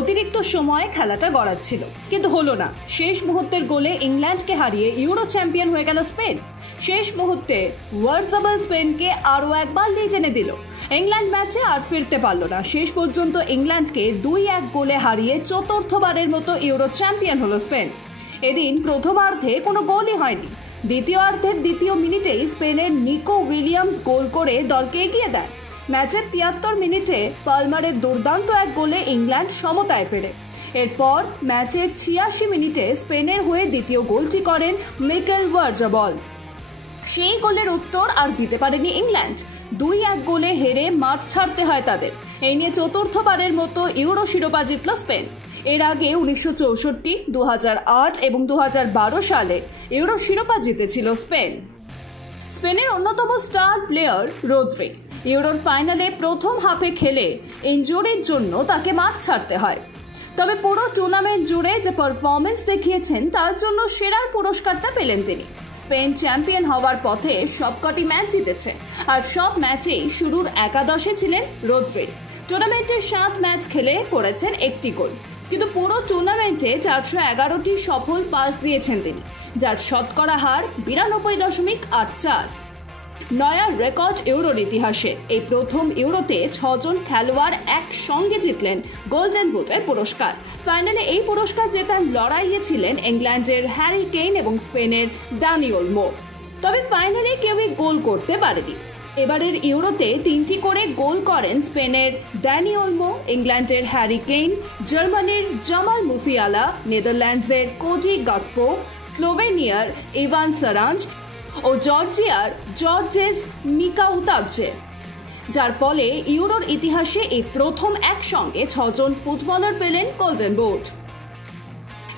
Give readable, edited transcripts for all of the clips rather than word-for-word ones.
অতিরিক্ত সময়ে খেলাটা গড়াচ্ছিল, কিন্তু হলো না। শেষ মুহূর্তের গোলে ইংল্যান্ডকে হারিয়ে ইউরো চ্যাম্পিয়ন হয়ে গেল স্পেন। শেষ মুহূর্তে ওয়ার্সাবল স্পেনকে আরও একবার লিড এনে দিল। ইংল্যান্ড ম্যাচে আর ফিরতে পারল না। শেষ পর্যন্ত ইংল্যান্ডকে 2-1 গোলে হারিয়ে চতুর্থবারের মতো ইউরো চ্যাম্পিয়ন হলো স্পেন। এদিন প্রথমার্ধে কোনো গোলই হয়নি। দ্বিতীয়ার্ধের দ্বিতীয় মিনিটেই স্পেনের নিকো উইলিয়ামস গোল করে দলকে এগিয়ে দেয়। ম্যাচের 73 মিনিটে পালমারের দুর্দান্ত এক গোলে ইংল্যান্ড সমতায় ফেরে। এরপর ম্যাচের 86 মিনিটে স্পেনের হয়ে দ্বিতীয় গোলটি করেন মিকেল ওয়ার্জাবল। সেই গোলের উত্তর আর দিতে পারেনি ইংল্যান্ড। 2-1 গোলে হেরে মাঠ ছাড়তে হয় তাদের। এই নিয়ে চতুর্থবারের মতো ইউরো শিরোপা জিতল স্পেন। এর আগে 1964, 2008 এবং 2012 সালে ইউরো শিরোপা জিতেছিল স্পেন। স্পেনের অন্যতম স্টার প্লেয়ার রদ্রি ইউরোর ফাইনালে প্রথম হাফে খেলে ইনজুরির জন্য তাকে মাঠ ছাড়তে হয়। তবে পুরো টুর্নামেন্ট জুড়ে যে পারফরমেন্স দেখিয়েছেন তার জন্য সেরার পুরস্কারটা পেলেন তিনি। স্পেন চ্যাম্পিয়ন হওয়ার পথে সবকটি ম্যাচ জিতেছে, আর সব ম্যাচেই শুরুর একাদশে ছিলেন রদ্রি। টুর্নামেন্টে 7 ম্যাচ খেলে করেছেন 1টি গোল, কিন্তু পুরো টুর্নামেন্টে 411টি সফল পাস দিয়েছেন তিনি, যার শতকরা হার 92.84। নয়া রেকর্ড ইউরোর ইতিহাসে। এই প্রথম ইউরোতে 6 জন খেলোয়াড় একসঙ্গে জিতলেন গোল্ডেন বুটের পুরস্কার। ফাইনালে এই পুরস্কার জেতার লড়াইয়ে ছিলেন ইংল্যান্ডের হ্যারি কেইন এবং স্পেনের দানি ওলমো। তবে ফাইনালে কেউই গোল করতে পারেনি। এবারের ইউরোতে 3টি করে গোল করেন স্পেনের দানি ওলমো, ইংল্যান্ডের হ্যারি কেইন, জার্মানির জামাল মুসিয়ালা, নেদারল্যান্ডসের কোডি গাকপো, স্লোভেনিয়ার ইভান সারাঞ্জ ও জর্জিয়ার জর্জেস মিকাউতাবজে, যার ফলে ইউরোর ইতিহাসে এই প্রথম একসঙ্গে 6 জন ফুটবলার পেলেন গোল্ডেন বুট।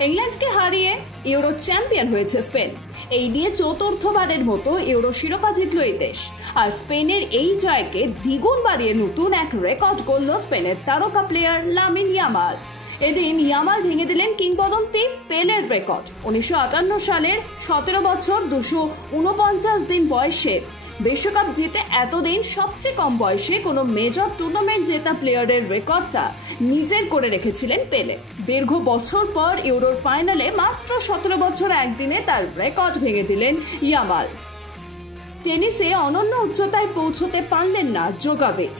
ইংল্যান্ডকে হারিয়ে ইউরো চ্যাম্পিয়ন হয়েছে স্পেন। এই নিয়ে চতুর্থবারের মতো ইউরো শিরোপা জিতল এই দেশ। আর স্পেনের এই জয়কে দ্বিগুণ বাড়িয়ে নতুন এক রেকর্ড গড়ল স্পেনের তারকা প্লেয়ার লামিন ইয়ামাল। এদিন ইয়ামাল ভেঙে দিলেন কিংবদন্তি পেলের রেকর্ড। 1958 সালের 17 বছর 249 দিন বয়সে বিশ্বকাপ জিতে এতদিন সবচেয়ে কম বয়সে কোনো মেজর টুর্নামেন্ট জেতা প্লেয়ারের রেকর্ডটা নিজের করে রেখেছিলেন পেলে। দীর্ঘ বছর পর ইউরোর ফাইনালে মাত্র 17 বছর একদিনে তার রেকর্ড ভেঙে দিলেন ইয়ামাল। টেনিসে অনন্য উচ্চতায় পৌঁছতে পারলেন না জোকোভিচ।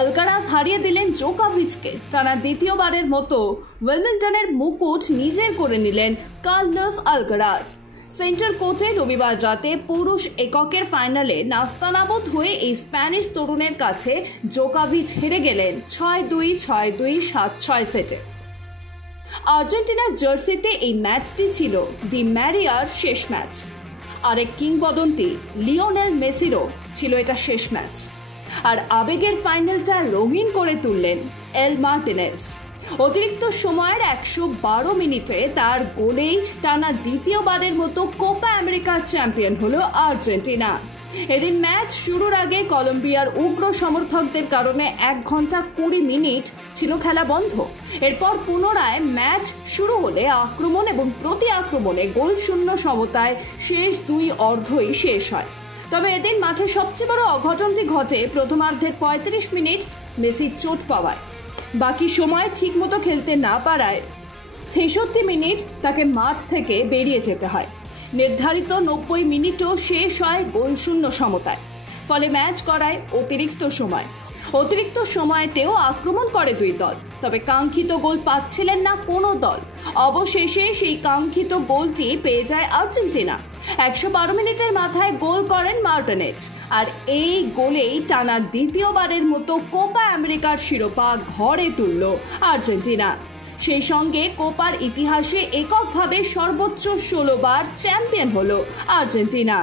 আলকারাজ হারিয়ে দিলেন জোকোভিচকে। টানা দ্বিতীয়বারের মতো উইম্বলডনের মুকুট নিজের করে নিলেন কার্লোস আলকারাজ। সেন্টার কোর্টে রবিবার রাতে পুরুষ এককের ফাইনালে নাস্তানাবুদ হয়ে এই স্প্যানিশ তরুণের কাছে জোকোভিচ হেরে গেলেন 6-2, 6-2, 7-6 সেটে। আর্জেন্টিনার জার্সিতে এই ম্যাচটি ছিল দি ম্যারিয়ার শেষ ম্যাচ। আরেক কিংবদন্তি লিওনেল মেসিরও ছিল এটা শেষ ম্যাচ। আর আবেগের ফাইনালটা রঙিন করে তুললেন এল মার্টিনেজ। অতিরিক্ত সময়ের 112 মিনিটে তার গোলেই টানা দ্বিতীয়বারের মতো কোপা আমেরিকার চ্যাম্পিয়ন হলো আর্জেন্টিনা। এদিন ম্যাচ শুরুর আগে কলম্বিয়ার উগ্র সমর্থকদের কারণে 1 ঘন্টা 20 মিনিট ছিল খেলা বন্ধ। এরপর পুনরায় ম্যাচ শুরু হলে আক্রমণ এবং প্রতি আক্রমণে গোলশূন্য সমতায় শেষ 2 অর্ধই শেষ হয়। তবে এদিন মাঠে সবচেয়ে বড় অঘটনটি ঘটে প্রথমার্ধের 35 মিনিট মেসির চোট পাওয়ায়। বাকি সময় ঠিকমতো খেলতে না পারায় 66 মিনিট তাকে মাঠ থেকে বেরিয়ে যেতে হয়। নির্ধারিত 90 মিনিটও শেষ হয় গোলশূন্য সমতায়। ফলে ম্যাচ গড়ায় অতিরিক্ত সময়। অতিরিক্ত সময়তেও আক্রমণ করে 2 দল, তবে কাঙ্ক্ষিত গোল পাচ্ছিলেন না কোনো দল। অবশেষে সেই কাঙ্ক্ষিত গোলটি পেয়ে যায় আর্জেন্টিনা। 112 মিনিটের মাথায় গোল করেন মার্টিনেজ। আর এই গোলেই টানা দ্বিতীয়বারের মতো কোপা আমেরিকার শিরোপা ঘরে তুলল আর্জেন্টিনা। সেই সঙ্গে কোপার ইতিহাসে এককভাবে সর্বোচ্চ 16 বার চ্যাম্পিয়ন হলো আর্জেন্টিনা।